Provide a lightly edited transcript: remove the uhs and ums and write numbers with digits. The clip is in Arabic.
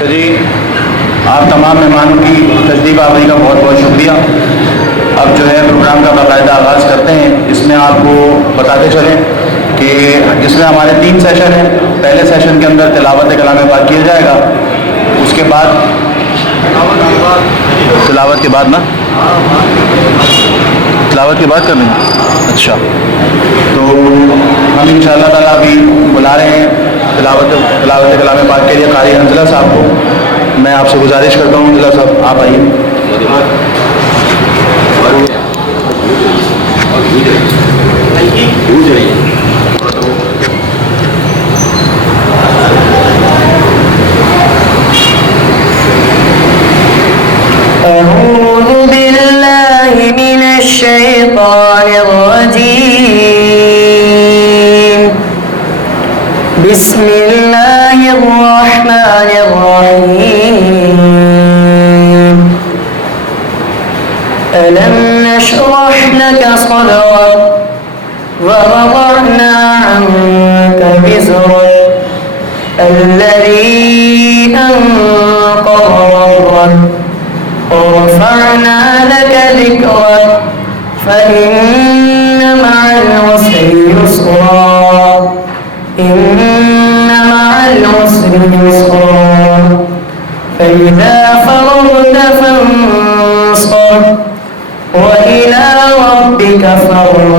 अच्छा जी, आप तमाम मेहमानों की तशरीफ़ आवरी का बहुत बहुत शुक्रिया। अब जो है प्रोग्राम का बाकायदा आगाज़ करते हैं। इसमें आपको बताते चलें कि जिसमें हमारे 3 सेशन हैं। पहले सेशन के अंदर तिलावत कलाम पाक किया जाएगा। उसके बाद तिलावत के बाद ना तिलावत के बाद करनी है। अच्छा, तो हम इंशाअल्लाह ताला अभी बुला रहे हैं तिलावत कलाम पाक के लिए कारी हंजला साहब को। मैं आपसे गुजारिश करता हूँ हंजला साहब आप आइए। أعوذ بالله من الشيطان الرجيم بسم الله الرحمن الرحيم ألم نشرح لك صدرك ووضعنا عنك وزرك الذي أنقض ظهرك ورفعنا لك ذكرك فإن مع العسر يسرا إن مع العسر يسرا فإذا فرغت فانصب وإلى ربك فارغب